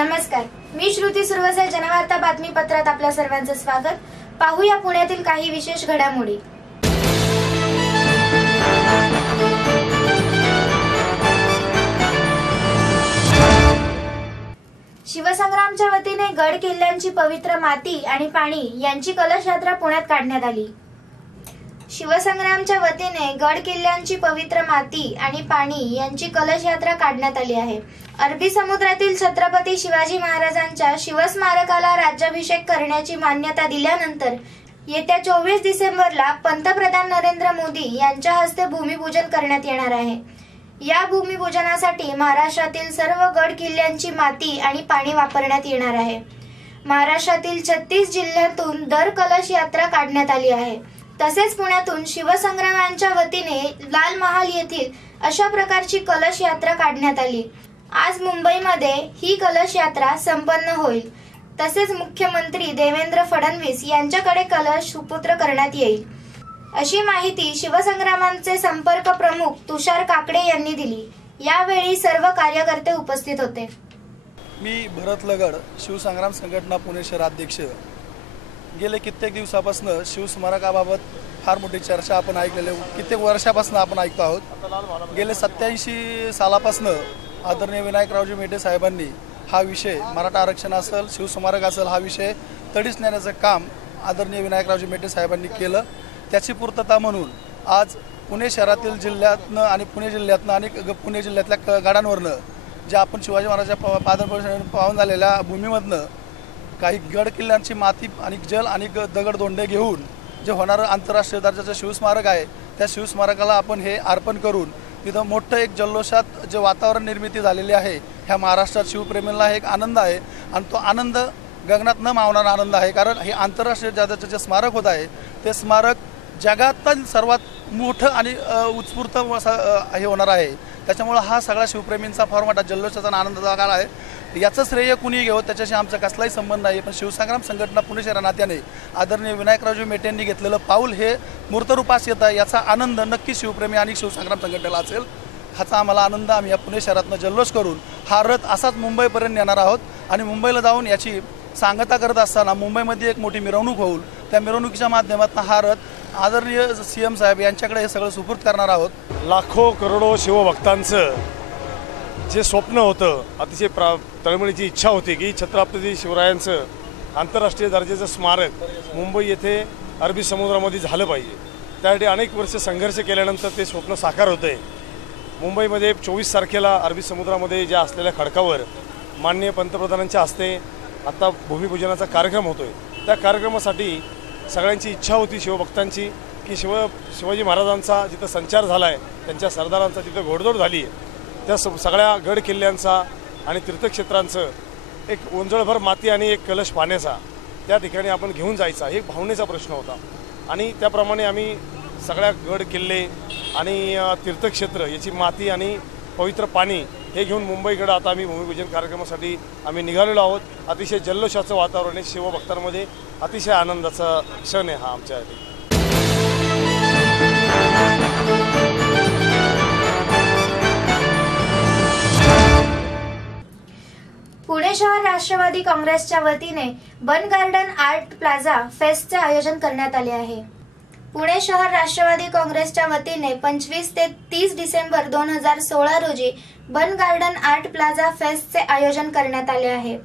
नमस्कार, मी श्रुती सुरवसे. जनवार्ता बातमीपत्रात आपल्या सर्वांचं स्वागत. पाहूया पुण्यातील काही विशेष घडामोडी. शिवसंग्रामच्या वतीने गड किल्ल्यांची पवित्र माती आणि पाणी यांची कलश यात्रा पुण्यात काढण्यात आली. शिवसंग्रामच्या वतीने गड किल्ल्यांची पवित्र माती आणि पाणी यांची कलश यात्रा काढण्यात आली आहे. अरबी समुद्रातील छत्रपती शिवाजी महाराजांच्या शिवस्मारकाला राज्याभिषेक करण्याची मान्यता दिल्यानंतर येत्या 24 डिसेंबरला पंतप्रधान नरेंद्र मोदी यांच्या हस्ते भूमिपूजन करण्यात येणार आहे. या भूमिपूजनासाठी महाराष्ट्रातील सर्व गड किल्ल्यांची माती आणि पाणी वापरण्यात येणार आहे. महाराष्ट्रातील 36 जिल्ह्यातून दर कलश यात्रा काढण्यात आली आहे. तसेच पुण्यातून शिवसंग्रामांच्या वतीने लाल महाल येथील अशा प्रकारची कलश यात्रा काढण्यात आली. आज मुंबईमध्ये ही कलश यात्रा संपन्न होईल. तसेच मुख्यमंत्री देवेंद्र फडणवीस यांच्याकडे कलश सुपूर्द करण्यात येईल, अशी माहिती शिवसंग्रामांचे संपर्क प्रमुख तुषार काकडे यांनी दिली. यावेळी सर्व कार्यकर्ते उपस्थित होते. मी भरत लगड, शिवसंग्राम संघटना पुणे शहराध्यक्ष. गेले कित्येक दिवसापासून शिवस्मारकाबाबत फार मोठी चर्चा आपण ऐकलेली, कित्येक वर्षापासून आपण ऐकतो आहोत. गेले 87 सालापासून आदरणीय विनायकरावजी मेटे साहेबांनी हा विषय, मराठा आरक्षण असेल, शिवस्मारक असेल, हा विषय तडीस नेण्याचं काम आदरणीय विनायकरावजी मेटे साहेबांनी केलं. त्याची पूर्तता म्हणून आज पुणे शहरातील जिल्ह्यातनं आणि पुणे जिल्ह्यातनं आणि पुणे जिल्ह्यातल्या गडांवरनं जे आपण शिवाजी महाराजांच्या पादांपासून पाहून झालेल्या भूमीमधनं काही गड किल्ल्यांची माती आणि जल आणि दगडदोंडे घेऊन जे होणारं आंतरराष्ट्रीय दर्जाचं शिवस्मारक आहे, त्या शिवस्मारकाला आपण हे अर्पण करून तिथं मोठं एक जल्लोषात जे वातावरण निर्मिती झालेली आहे, ह्या महाराष्ट्रात शिवप्रेमींना एक आनंद आहे. आणि तो आनंद गगनात न मावणारा आनंद आहे. कारण हे आंतरराष्ट्रीय दर्जाचं जे स्मारक होत आहे, ते स्मारक जगातील सर्वात मोठं आणि उत्स्फूर्त हे होणार आहे. त्याच्यामुळं हा सगळा शिवप्रेमींचा फार मोठा जल्लोषाचा आनंदाचा काळ आहे. याचं श्रेय कुणी घेऊ, त्याच्याशी आमचा कसलाही संबंध नाही. पण शिवसंग्राम संघटना पुणे शहरा नात्याने आदरणीय विनायकरावजी मेटेंनी घेतलेलं पाऊल हे मूर्तरूपास येतं. याचा आनंद नक्की शिवप्रेमी आणि शिवसंग्राम संघटनेला असेल. ह्याचा आम्हाला आनंद आम्ही या पुणे शहरातनं जल्लोष करून हा रथ असाच मुंबईपर्यंत नेणार आहोत. आणि मुंबईला जाऊन याची सांगता करत असताना मुंबईमध्ये एक मोठी मिरवणूक होईल. त्या मिरवणुकीच्या माध्यमातून हा रथ आदरणीय CM साहेब यांच्याकडे हे सगळं सुपूर्द करणार आहोत. लाखो करोडो शिवभक्तांचं जे स्वप्न होतं, अतिशय तळमळीची इच्छा होती की छत्रपती शिवरायांचं आंतरराष्ट्रीय दर्जाचं स्मारक मुंबई येथे अरबी समुद्रामध्ये झालं पाहिजे. त्यासाठी अनेक वर्ष संघर्ष केल्यानंतर ते स्वप्न साकार होतं आहे. मुंबईमध्ये 24 तारखेला अरबी समुद्रामध्ये ज्या असलेल्या खडकावर माननीय पंतप्रधानांच्या हस्ते आता भूमिपूजनाचा कार्यक्रम होतो आहे. त्या कार्यक्रमासाठी सगळ्यांची इच्छा होती शिवभक्तांची की शिवाजी महाराजांचा जिथं संचार झाला आहे, त्यांच्या सरदारांचा तिथं घोडदौड झाली आहे, त्या सगळ्या गड किल्ल्यांचा आणि तीर्थक्षेत्रांचं एक ओंजळभर माती आणि एक कलश पाण्याचा त्या ठिकाणी आपण घेऊन जायचा, हे भावनेचा प्रश्न होता. आणि त्याप्रमाणे आम्ही सगळ्या गड किल्ले आणि तीर्थक्षेत्र याची माती आणि पवित्र पाणी हे घेऊन मुंबईकडे आता आम्ही भूमिपूजन कार्यक्रमासाठी आम्ही निघालेलो आहोत. अतिशय जल्लोषाचं वातावरण आहे. शिवभक्तांमध्ये अतिशय आनंदाचा क्षण आहे हा आमच्यासाठी. पुणे शहर राष्ट्रवादी काँग्रेसच्या वतीने बन गार्डन आर्ट प्लाझा फेस्टचे आयोजन करण्यात आले आहे. पुणे शहर राष्ट्रवादी काँग्रेसच्या वतीने 25 ते 30 डिसेंबर 2016 रोजी बन गार्डन आर्ट प्लाझा फेस्टचे आयोजन करण्यात आले आहे.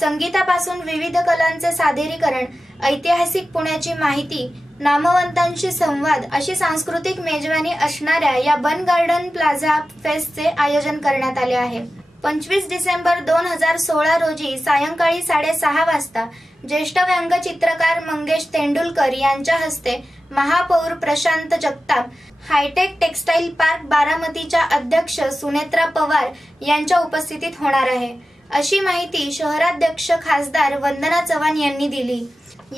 संगीतापासून विविध कलांचे सादरीकरण, ऐतिहासिक पुण्याची माहिती, नामवंतांशी संवाद अशी सांस्कृतिक मेजवानी असणाऱ्या या बन गार्डन प्लाझा फेस्टचे आयोजन करण्यात आले आहे. 25 डिसेंबर 2016 रोजी सायंकाळी 6:30 वाजता ज्येष्ठ व्यंगचित्रकार मंगेश तेंडुलकर यांच्या हस्ते महापौर Prashant Jagtap, high tech textile park बारामतीच्या अध्यक्ष सुनेत्रा पवार यांच्या उपस्थितीत होणार आहे, अशी माहिती शहराध्यक्ष खासदार वंदना चव्हाण यांनी दिली.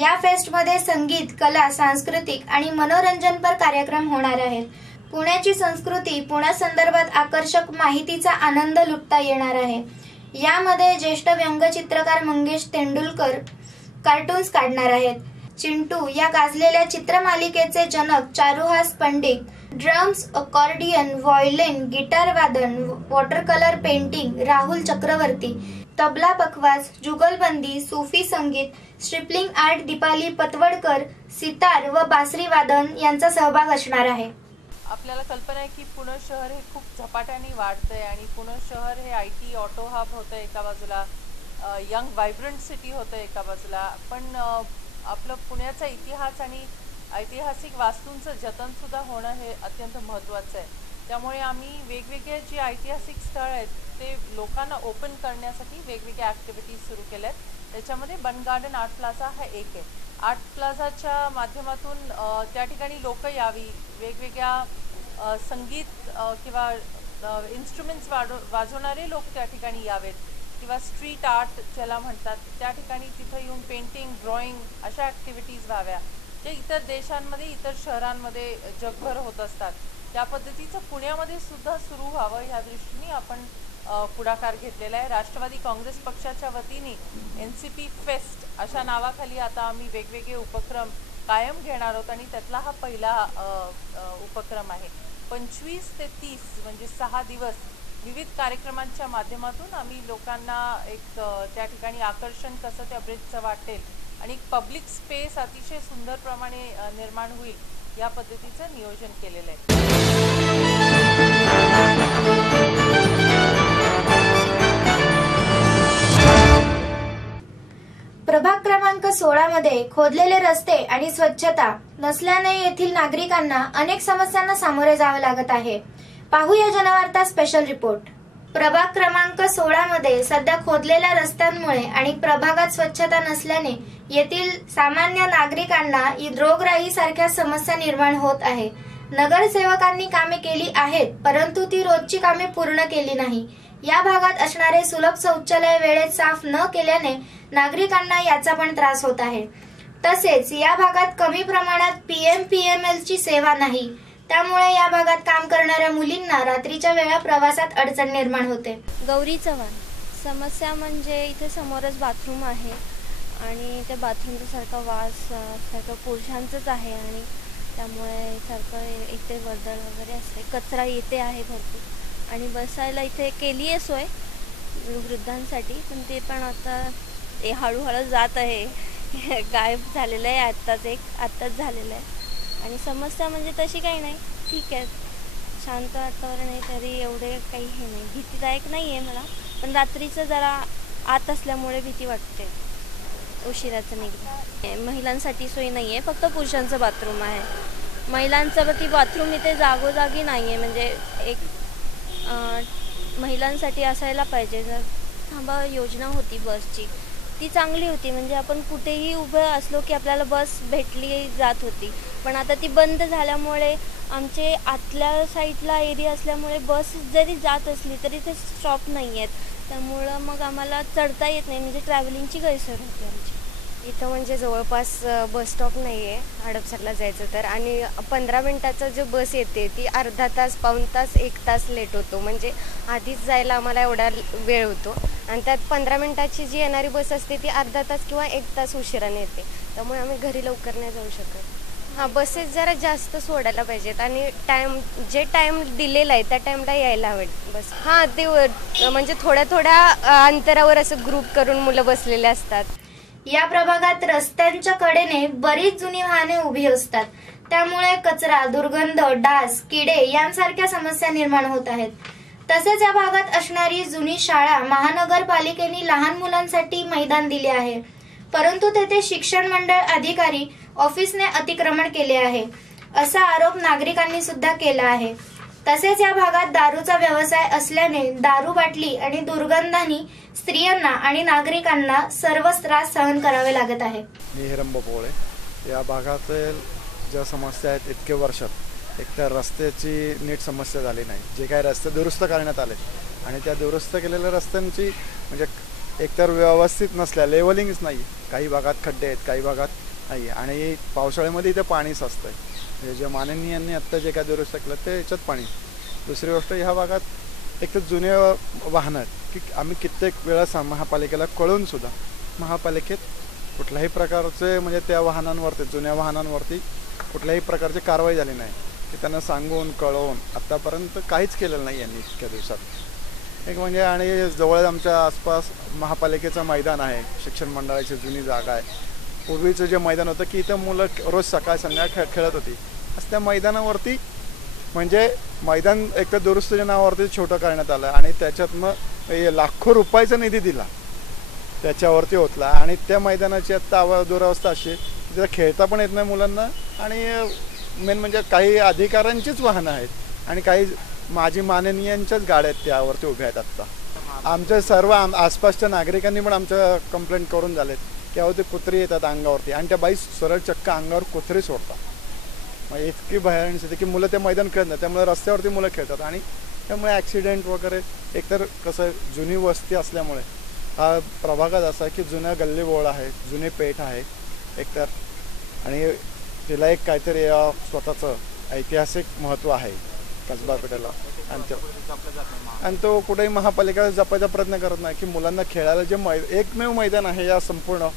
या फेस्टमध्ये संगीत, कला, सांस्कृतिक आणि मनोरंजनपर कार्यक्रम होणार आहेत. पुण्याची संस्कृती, पुण्यासंदर्भात आकर्षक माहितीचा आनंद लुटता येणार आहे. यामध्ये ज्येष्ठ व्यंगचित्रकार मंगेश तेंडुलकर कार्टून्स काढणार आहेत. चिंटू या गाजलेल्या चित्रमालिकेचे जनक Charuhas Pandit, drums, accordion, violin, guitar वादन, water colour painting Rahul Chakravarti tabla पखवाज, जुगलबंदी, सूफी संगीत, स्ट्रिपलिंग आर्ट दीपाली पतवडकर, सितार व बासरी वादन यांचा सहभाग असणार आहे. आपल्याला कल्पना आहे की पुणे शहर हे खूप झपाट्याने वाढतंय आणि पुणे शहर हे IT ऑटो हब होतं एका बाजूला, यंग व्हायब्रंट सिटी होतं एका बाजूला, पण आपलं पुण्याचा इतिहास आणि ऐतिहासिक वास्तूंचं जतन सुद्धा होणं हे अत्यंत महत्त्वाचं आहे. त्यामुळे आम्ही वेगवेगळे जे ऐतिहासिक स्थळ आहेत ते लोकांना ओपन करण्यासाठी वेगवेगळ्या ॲक्टिव्हिटीज सुरू केल्या आहेत. त्याच्यामध्ये बन गार्डन आर्ट प्लाझा हा एक आहे. आर्ट प्लाझाच्या माध्यमातून त्या ठिकाणी लोक यावी, वेगवेगळ्या संगीत किंवा इन्स्ट्रुमेंट्स वाजवणारे लोक त्या ठिकाणी यावेत, किंवा स्ट्रीट आर्ट ज्याला म्हणतात त्या ठिकाणी तिथं येऊन पेंटिंग, ड्रॉइंग अशा ॲक्टिव्हिटीज व्हाव्या जे इतर देशांमध्ये, इतर शहरांमध्ये जगभर होत असतात. त्या पद्धतीचं पुण्यामध्ये सुद्धा सुरू व्हावं ह्या दृष्टीने आपण पुढाकार घेतलेला आहे. राष्ट्रवादी काँग्रेस पक्षाच्या वतीने NCP फेस्ट अशा नावाखाली आता आम्ही वेगवेगळे उपक्रम कायम घेणार आहोत आणि त्यातला हा पहिला उपक्रम आहे. 25 ते 30 म्हणजे 6 दिवस विविध कार्यक्रमांच्या माध्यमातून आम्ही लोकांना एक त्या ठिकाणी आकर्षण कसं त्या ब्रिजचं वाटेल आणि पब्लिक स्पेस अतिशय सुंदर प्रमाणे निर्माण होईल या पद्धतीचं नियोजन केलेलं आहे. प्रभाग क्रमांक 16 मध्ये खोदलेले रस्ते आणि स्वच्छता नसल्याने येथील नागरिकांना अनेक समस्यांना सामोरे जावे लागत आहे. पाहूया जनवार्ता स्पेशल रिपोर्ट. प्रभाग क्रमांक 16 मध्ये सध्या खोदलेल्या रस्त्यांमुळे आणि प्रभागात स्वच्छता नसल्याने येथील सामान्य नागरिकांना रोगराई सारख्या समस्या निर्माण होत आहे. नगरसेवकांनी कामे केली आहेत, परंतु ती रोजची कामे पूर्ण केली नाही. या भागात असणारे सुलभ शौचालय वेळेत साफ न केल्याने नागरिकांना याचा पण त्रास होत आहे. तसेच या भागात कमी प्रमाणात PMPML ची सेवा नाही, त्यामुळे या भागात काम करणाऱ्या मुलींना रात्रीच्या वेळा प्रवासात अडचण निर्माण होते. गौरी चव्हाण. समस्या म्हणजे इथे समोरच बाथरूम आहे आणि त्या बाथरूमचा सारखा वास सारखं पुरुषांचंच आहे आणि त्यामुळे सारखं इथे वर्दळ वगैरे असते, कचरा येते आहे भरपूर आणि बसायला इथे केली आहे सोय वृद्धांसाठी, पण ते पण आता हळूहळू जात आहे, गायब झालेलं आहे. आत्ताच झालेलं आहे आणि समस्या म्हणजे तशी काही नाही, ठीक आहे, शांत वातावरण आहे, तरी एवढे काही हे नाही, भीतीदायक नाही आहे मला, पण रात्रीचं जरा आत असल्यामुळे भीती वाटते उशिराचं निघणं. महिलांसाठी सोय नाही आहे, फक्त पुरुषांचं बाथरूम आहे. महिलांचं ती बाथरूम इथे जागोजागी नाही आहे, म्हणजे एक महिलांसाठी असायला पाहिजे. जर थांबा योजना होती बसची ती चांगली होती, म्हणजे आपण कुठेही उभं असलो की आपल्याला बस भेटली जात होती, पण आता ती बंद झाल्यामुळे आमचे आतल्या साईडला एरिया असल्यामुळे बस जरी जात असली तरी ते स्टॉप नाही आहेत, त्यामुळं मग आम्हाला चढता येत नाही, म्हणजे ट्रॅव्हलिंगची गैरसोय होती आमची. इथं म्हणजे जवळपास बस स्टॉप नाही आहे हडपसरला जायचं तर, आणि 15 मिनिटाचं जो बस येते ती अर्धा तास, पाऊण तास, 1 तास लेट होतो, म्हणजे आधीच जायला आम्हाला एवढा वेळ होतो आणि त्यात 15 मिनिटाची जी येणारी बस असते ती अर्धा तास किंवा 1 तास उशिराने येते, त्यामुळे आम्ही घरी लवकर नाही जाऊ शकत. हां, बसेस जरा जास्त सोडायला पाहिजेत आणि जे टाईम दिलेला आहे त्या टाईमला यायला हवे बस. हां, ते म्हणजे थोड्या अंतरावर असं ग्रुप करून मुलं बसलेले असतात. या प्रभागात रस्त्यांच्या कडेने बरीच जुनी वाहने उभी असतात, त्यामुळे कचरा, दुर्गंध, डास, किडे यांसारख्या समस्या निर्माण होत आहेत. तसेच या भागात असणारी जुनी शाळा महानगरपालिकेने लहान मुलांसाठी मैदान दिले आहे, परंतु तेथे शिक्षण मंडळ अधिकारी ऑफिसने अतिक्रमण केले आहे, असा आरोप नागरिकांनी सुद्धा केला आहे. तसेच या भागात दारूचा व्यवसाय असल्याने दारू बाटली आणि दुर्गंधाने स्त्रियांना आणि नागरिकांना सर्वच त्रास सहन करावे लागत आहे. मी हिरंब पोळे. या भागातील ज्या समस्या आहेत इतके वर्षात एक तर रस्त्याची नीट समस्या झाली नाही, जे काही रस्ते दुरुस्त करण्यात आले आणि त्या दुरुस्त केलेल्या रस्त्यांची म्हणजे एकतर व्यवस्थित नसल्या, लेवलिंगच नाही, काही भागात खड्डे आहेत, काही भागात नाही, आणि पावसाळ्यामध्ये इथे पाणी साचतं आहे, म्हणजे जे माननीय यांनी आत्ता जे काय दुरुस्त केलं ते याच्यात पाणी. दुसरी गोष्ट, ह्या भागात एक तर जुने वाहनं आहेत की आम्ही कित्येक वेळा महापालिकेला कळून सुद्धा महापालिकेत कुठल्याही प्रकारचे म्हणजे त्या वाहनांवरती, जुन्या वाहनांवरती कुठल्याही प्रकारची कारवाई झाली नाही, की त्यांना सांगून कळवून आत्तापर्यंत काहीच केलेलं नाही यांनी इतक्या दिवसात. एक म्हणजे आणि जवळ आमच्या आसपास महापालिकेचं मैदान आहे, शिक्षण मंडळाची जुनी जागा आहे. पूर्वीचं जे मैदान होतं की इथं मुलं रोज सकाळ संध्याकाळ खेळत होती. आज त्या मैदानावरती म्हणजे मैदान एक तर दुरुस्तीच्या नावावरती छोटं करण्यात आलं आणि त्याच्यात मग लाखो रुपयाचा निधी दिला त्याच्यावरती होतला आणि त्या मैदानाची आत्ता दुरावस्था अशी तिथं खेळता पण येत नाही मुलांना आणि मेन म्हणजे काही अधिकाऱ्यांचीच वाहनं आहेत आणि काही माजी माननीयांच्याच गाड्या आहेत त्यावरती उभ्या आहेत. आत्ता आमच्या सर्व आसपासच्या नागरिकांनी पण आमच्या कंप्लेंट करून झालेत की अहो ते कुत्री येतात अंगावरती आणि त्या बाई सरळ चक्क अंगावर कुत्री सोडतात. म्हणजे इतकी भयानक स्थिती की मुलं ते मैदान खेळत नाही, त्यामुळे रस्त्यावरती मुलं खेळतात आणि त्यामुळे ॲक्सिडेंट वगैरे. एकतर कसं जुनी वस्ती असल्यामुळे हा प्रभागात असा आहे की जुन्या गल्लीबोळ आहे, जुनी पेठ आहे एकतर आणि तिला एक काहीतरी स्वतःचं ऐतिहासिक महत्त्व आहे कसबा पेठेला आणि तो कुठेही महापालिका जपायचा प्रयत्न करत नाही की मुलांना खेळायला जे एकमेव मैदान आहे या संपूर्ण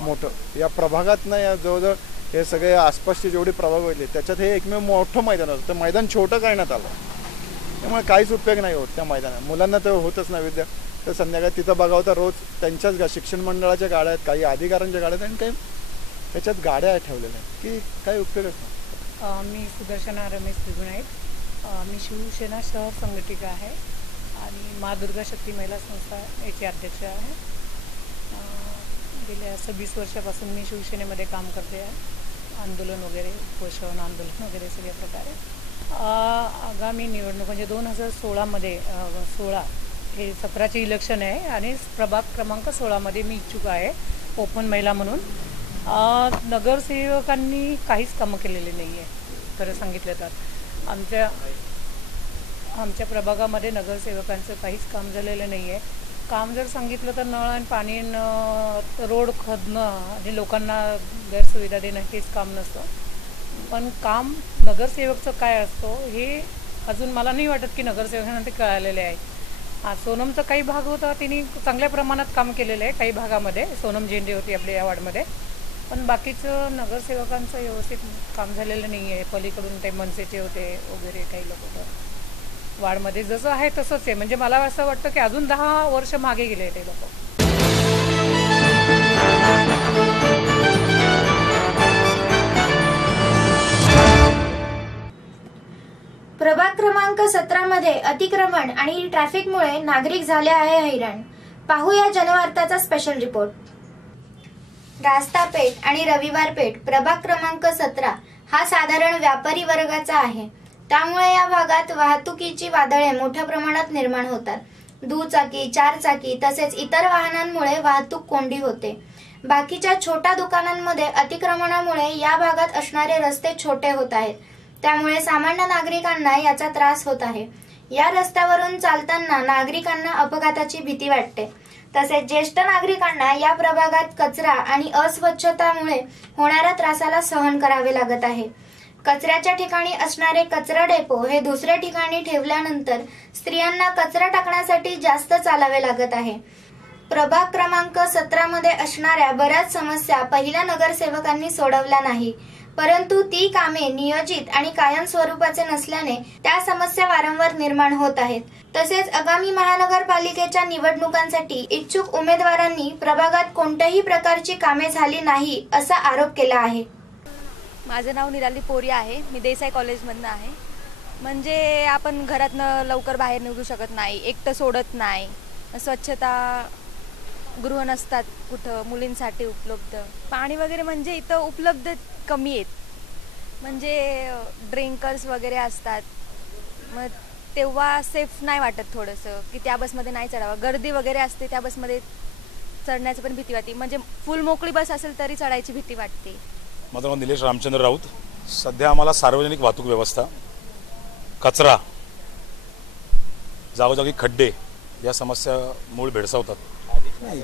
मोठं या प्रभागात नाही. या जवळजवळ हे सगळे आसपासचे जेवढे प्रभाग होते त्याच्यात हे एकमेव मोठं मैदान होतं. ते मैदान छोटं करण्यात आलं त्यामुळे काहीच उपयोग नाही होत त्या मैदानात. मुलांना तर होतच नाही विद्या तर संध्याकाळी तिथं बघावं तर रोज त्यांच्याच शिक्षण मंडळाच्या गाड्या आहेत, काही अधिकाऱ्यांच्या गाड्या आहेत आणि काही त्याच्यात गाड्या ठेवलेल्या आहेत की काही उपयोगच नाही. मी सुदर्शना रमेश त्रिगुणाईत. मी शिवसेना शहर संघटिका आहे आणि मा दुर्गा शक्ती महिला संस्था याची अध्यक्ष आहे. गेल्या 26 वर्षापासून मी शिवसेनेमध्ये काम करते आहे. आंदोलन वगैरे, उपोषण आंदोलन वगैरे सगळ्या प्रकारे. आगामी निवडणूक म्हणजे 2016मध्ये 16 हे 17चे इलेक्शन आहे आणि प्रभाग क्रमांक 16मध्ये मी इच्छुक आहे ओपन महिला म्हणून. नगरसेवकांनी काहीच कामं केलेली नाही आहे खरं सांगितलं तर. आमच्या प्रभागामध्ये नगरसेवकांचं काहीच काम झालेलं नाही आहे. काम जर सांगितलं तर नळ आणि पाणी रोड खोदणं आणि लोकांना गैरसुविधा देणं हेच काम नसतं. पण काम नगरसेवकचं काय असतो हे अजून मला नाही वाटत की नगरसेवकांना ते कळालेले आहे. सोनमचा काही भाग होता, तिने चांगल्या प्रमाणात काम केलेलं आहे काही भागामध्ये. सोनम झेंडे होती आपल्या या वार्डमध्ये, पण बाकीचं नगरसेवकांचं व्यवस्थित काम झालेलं नाही आहे. पलीकडून ते मनसेचे होते वगैरे काही लोक तर वार्डमध्ये जसं आहे तसंच आहे. म्हणजे मला असं वाटतं की अजून 10 वर्ष मागे गेले ते लोक. प्रभाग क्रमांक 17मध्ये अतिक्रमण आणि ट्रॅफिकमुळे नागरिक झाले आहे हैराण. पाहूया जनवार्ताचा स्पेशल रिपोर्ट. रास्ता पेठ आणि रविवार पेठ प्रभाग क्रमांक 17 हा साधारण व्यापारी वर्गाचा आहे. त्यामुळे या भागात वाहतुकीची वादळे मोठ्या प्रमाणात निर्माण होतात. दुचाकी, चारचाकी तसेच इतर वाहनांमुळे वाहतूक कोंडी होते. बाकीच्या छोट्या दुकानांमध्ये अतिक्रमणामुळे या भागात असणारे रस्ते छोटे होत आहेत. त्यामुळे सामान्य नागरिकांना याचा त्रास होत आहे. या रस्त्यावरून चालताना नागरिकांना अपघाताची भीती वाटते. तसेच ज्येष्ठ नागरिकांना या प्रभागात कचरा आणि अस्वच्छतामुळे होणाऱ्या त्रासाला सहन करावे लागत आहे. कचऱ्याच्या ठिकाणी असणारे कचरा डेपो हे दुसऱ्या ठिकाणी ठेवल्यानंतर स्त्रियांना कचरा टाकण्यासाठी जास्त चालावे लागत आहे. प्रभाग क्रमांक 17मध्ये असणाऱ्या बऱ्याच समस्या पहिल्या नगरसेवकांनी सोडवल्या नाही, परंतु ती कामे नियोजित आणि कायम स्वरूपाचे नसल्याने त्या समस्या वारंवार निर्माण होत आहेत. तसेच आगामी महानगरपालिकेच्या निवडणुकांसाठी इच्छुक उमेदवारांनी प्रभागात कोणत्याही प्रकारची कामे झाली नाही असा आरोप केला आहे. माझं नाव निराली पोरी आहे. मी देसाई कॉलेजमधनं आहे. म्हणजे आपण घरातनं लवकर बाहेर निघू शकत नाही, एकटं सोडत नाही, स्वच्छता गृह नसतात कुठं मुलींसाठी उपलब्ध. पाणी वगैरे म्हणजे इथं उपलब्ध कमी आहेत. म्हणजे ड्रिंकर्स वगैरे असतात, मग तेव्हा सेफ नाही वाटत थोडंसं की त्या बसमध्ये नाही चढावं. गर्दी वगैरे असते त्या बसमध्ये चढण्याची पण भीती वाटते. म्हणजे फुल मोकळी बस असेल तरी चढायची भीती वाटते. माझं नाव निलेश रामचंद्र राऊत. सध्या आम्हाला सार्वजनिक वाहतूक व्यवस्था, कचरा, जागोजागी खड्डे या समस्या मूळ भेडसावतात. नाही,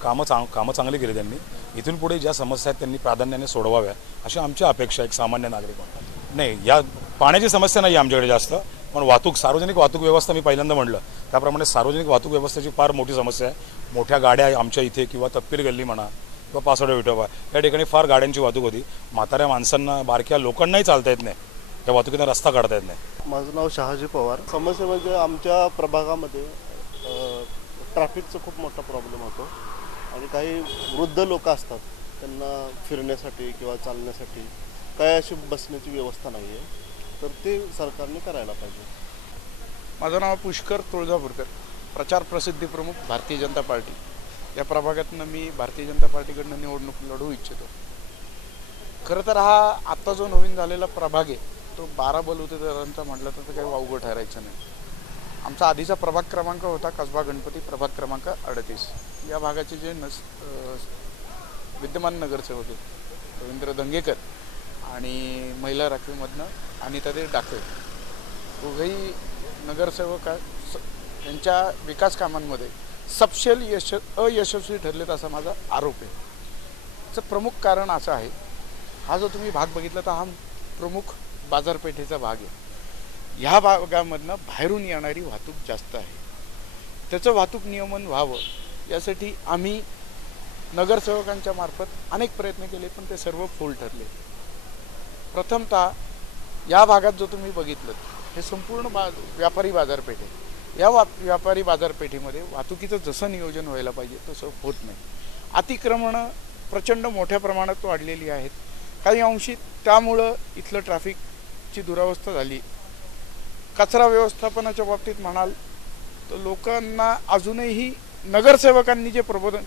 कामं चांगली केली त्यांनी. इथून पुढे ज्या समस्या आहेत त्यांनी प्राधान्याने सोडवाव्या अशी आमची अपेक्षा एक सामान्य नागरिक म्हणून. नाही, या पाण्याची समस्या नाही आमच्याकडे जास्त, पण वाहतूक, सार्वजनिक वाहतूक व्यवस्था मी पहिल्यांदा म्हणलं त्याप्रमाणे सार्वजनिक वाहतूक व्यवस्थेची फार मोठी समस्या आहे. मोठ्या गाड्या आमच्या इथे किंवा तप्पीर गल्ली म्हणा किंवा पासोडा विठोबा या ठिकाणी फार गाड्यांची वाहतूक होती. म्हाताऱ्या माणसांना, बारक्या लोकांनाही चालता येत नाही, त्या वाहतुकीचा रस्ता काढता येत नाही. माझं नाव शहाजी पवार. समस्या म्हणजे आमच्या प्रभागामध्ये ट्रॅफिकचा खूप मोठा प्रॉब्लेम होतो आणि काही वृद्ध लोक असतात, त्यांना फिरण्यासाठी किंवा चालण्यासाठी काय अशी बसण्याची व्यवस्था नाही आहे, तर ते सरकारने करायला पाहिजे. माझं नाव पुष्कर तुळजापूरकर, प्रचार प्रसिद्धी प्रमुख भारतीय जनता पार्टी. या प्रभागातनं मी भारतीय जनता पार्टीकडनं निवडणूक लढवू इच्छितो. खरं तर हा आत्ता जो नवीन झालेला प्रभाग आहे तो 12 बलुतेदारांचा म्हटलं तर काही वावगं ठरायचं नाही. आमचा आधीचा प्रभाग क्रमांक होता कसबा गणपती, प्रभाग क्रमांक 38. या भागाचे जे विद्यमान नगरसेवक आहेत रवींद्र दंगेकर आणि महिला राखीवमधनं अनितादेवी डाके, दोघंही नगरसेवक यांच्या विकास कामांमध्ये सपशेल अयशस्वी ठरलेत असा माझा आरोप आहे. याचं प्रमुख कारण असं आहे, हा जो तुम्ही भाग बघितला तर हा प्रमुख बाजारपेठेचा भाग आहे. ह्या भागामधनं बाहेरून येणारी वाहतूक जास्त आहे. त्याचं वाहतूक नियमन व्हावं यासाठी आम्ही नगरसेवकांच्या मार्फत अनेक प्रयत्न केले, पण ते सर्व फोल ठरले. प्रथमतः या भागात जो तुम्ही बघितलं हे संपूर्ण व्यापारी बाजारपेठ आहे. या व्यापारी बाजारपेठेमध्ये वाहतुकीचं जसं नियोजन व्हायला पाहिजे तसं होत नाही. अतिक्रमणं प्रचंड मोठ्या प्रमाणात वाढलेली आहेत. काही अंशी त्यामुळं इथलं ट्रॅफिकची दुरावस्था झाली. कचरा व्यवस्थापनाच्या बाबतीत म्हणाल तर लोकांना अजूनही नगरसेवकांनी जे प्रबोधन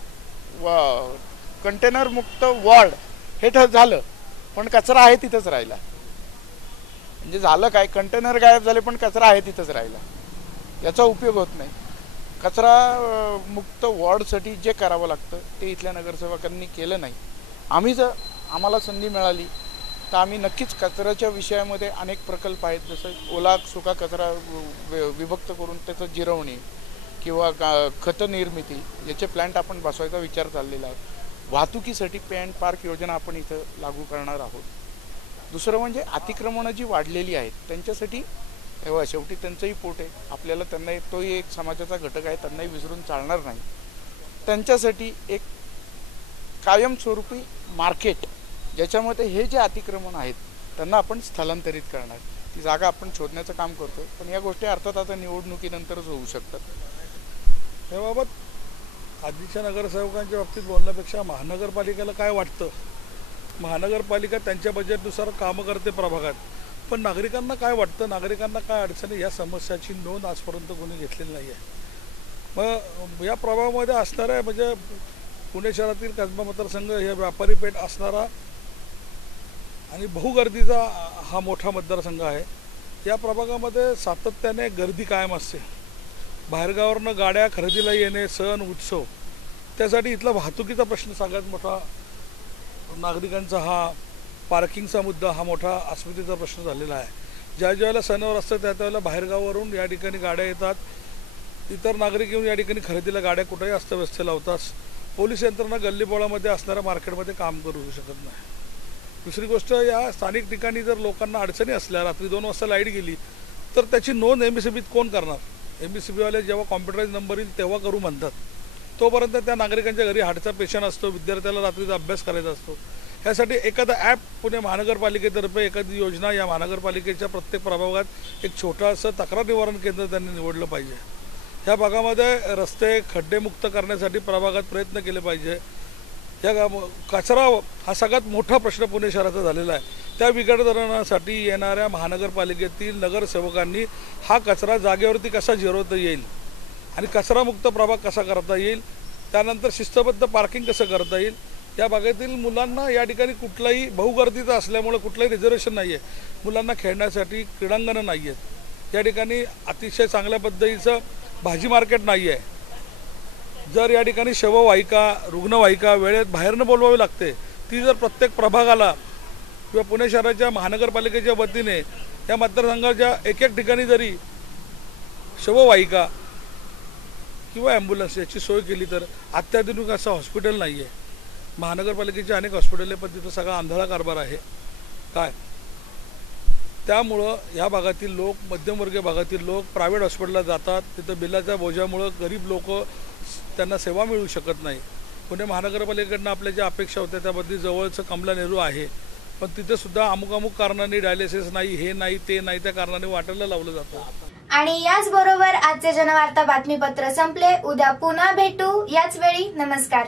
कंटेनरमुक्त वॉर्ड हे झालं, पण कचरा आहे तिथंच राहिला. म्हणजे झालं काय, कंटेनर गायब झाले पण कचरा आहे तिथंच राहिला, याचा उपयोग होत नाही. कचरा मुक्त वॉर्डसाठी जे करावं लागतं ते इथल्या नगरसेवकांनी केलं नाही. आम्ही जर आम्हाला संधी मिळाली तर आम्ही नक्कीच कचऱ्याच्या विषयामध्ये अनेक प्रकल्प आहेत, जसं ओला सुका कचरा विभक्त करून त्याचं जिरवणे किंवा खत निर्मिती याचे प्लॅन्ट आपण बसवायचा विचार चाललेला आहे. वाहतुकीसाठी पे अँड पार्क योजना आपण इथं लागू करणार आहोत. दुसरं म्हणजे अतिक्रमणं जी वाढलेली आहेत त्यांच्यासाठी शेवटी त्यांचंही पोट आहे, आपल्याला त्यांना तोही एक समाजाचा घटक आहे, त्यांनाही विसरून चालणार नाही. त्यांच्यासाठी एक कायमस्वरूपी मार्केट ज्याच्यामध्ये हे जे अतिक्रमण आहेत त्यांना आपण स्थलांतरित करणार, ती जागा आपण शोधण्याचं काम करतो. पण या गोष्टी अर्थात आता निवडणुकीनंतरच होऊ शकतात. याबाबत आधीच्या नगरसेवकांच्या बाबतीत बोलण्यापेक्षा महानगरपालिकेला काय वाटतं, महानगरपालिका त्यांच्या बजेटनुसार कामं करते प्रभागात, पण नागरिकांना काय वाटतं, नागरिकांना काय अडचणी, या समस्याची नोंद आजपर्यंत कोणी घेतलेली नाही आहे. मग या प्रभागामध्ये असणाऱ्या म्हणजे पुणे शहरातील कसबा मतदारसंघ हे व्यापारी पेठ असणारा आणि बहुगर्दीचा हा मोठा मतदारसंघ आहे. या प्रभागामध्ये सातत्याने गर्दी कायम असते. बाहेरगावावरनं गाड्या खरेदीला येणे, सण उत्सव, त्यासाठी इथला वाहतुकीचा प्रश्न सगळ्यात मोठा, नागरिकांचा हा पार्किंगचा मुद्दा हा मोठा अस्मितेचा प्रश्न झालेला आहे. ज्या ज्यावेळेला सणावर असतं त्या त्यावेळेला बाहेरगावावरून या ठिकाणी गाड्या येतात, इतर नागरिक येऊन या ठिकाणी खरेदीला गाड्या कुठेही अस्तव्यस्त लावतात. पोलीस यंत्रणा गल्लीबोळामध्ये असणाऱ्या मार्केटमध्ये काम करू शकत नाही. दुसरी गोष्ट, या स्थानिक ठिकाणी जर लोकांना अडचणी असल्या, रात्री 2 वाजता लाईट गेली तर त्याची नोंद MSCBीत कोण करणार? MSCBवाले जेव्हा कॉम्प्युटराइज नंबर येईल तेव्हा करू म्हणतात. तोपर्यंत त्या नागरिकांच्या घरी हार्टचा पेशंट असतो, विद्यार्थ्याला रात्रीचा अभ्यास करायचा असतो. यासाठी एखादा ॲप पुणे महानगरपालिकेतर्फे एखादी योजना या महानगरपालिकेच्या प्रत्येक प्रभागात एक छोटंसं तक्रार निवारण केंद्र त्यांनी निवडलं पाहिजे. ह्या भागामध्ये रस्ते खड्डेमुक्त करण्यासाठी प्रभागात प्रयत्न केले पाहिजे. या कचरा हा सगळ्यात मोठा प्रश्न पुणे शहराचा झालेला आहे. त्या विघटनासाठी येणाऱ्या महानगरपालिकेतील नगरसेवकांनी हा कचरा जागेवरती कसा जिरवता येईल आणि कचरामुक्त प्रभाग कसा करता येईल, त्यानंतर शिस्तबद्ध पार्किंग कसं करता येईल. या भागातील मुलांना या ठिकाणी कुठलाही बहुगर्दीचं असल्यामुळे कुठलंही रिझर्वेशन नाही आहे. मुलांना खेळण्यासाठी क्रीडांगणं नाही आहेत. या ठिकाणी अतिशय चांगल्या पद्धतीचं भाजी मार्केट नाही आहे. जर या ठिकाणी शववाहिका, रुग्णवाहिका वेळेत बाहेरनं बोलवावी लागते, ती जर प्रत्येक प्रभागाला किंवा पुणे शहराच्या महानगरपालिकेच्या वतीने या मतदारसंघाच्या एक ठिकाणी जरी शववाहिका किंवा ॲम्ब्युलन्स याची सोय केली तर अत्याधुनिक असं हॉस्पिटल नाही आहे. महानगरपालिकेचे अनेक हॉस्पिटल आहे पण तिथं सगळा आंधळा कारभार आहे काय. त्यामुळं या भागातील लोक, मध्यमवर्गीय भागातील लोक प्रायव्हेट हॉस्पिटलला जातात. तिथं बिलाच्या बोजामुळं गरीब लोक त्यांना सेवा मिळू शकत नाही. पुणे महानगरपालिकेकडनं आपल्या ज्या अपेक्षा होत्या त्यामध्ये जवळचं कमला नेहरू आहे, पण तिथेसुद्धा अमुक कारणाने डायलिसिस नाही, हे नाही, ते नाही, त्या कारणाने वाटायला लावलं जातं. आणि याचबरोबर आजचे जनवार्ता बातमीपत्र संपले. उद्या पुन्हा भेटू याच वेळी. नमस्कार.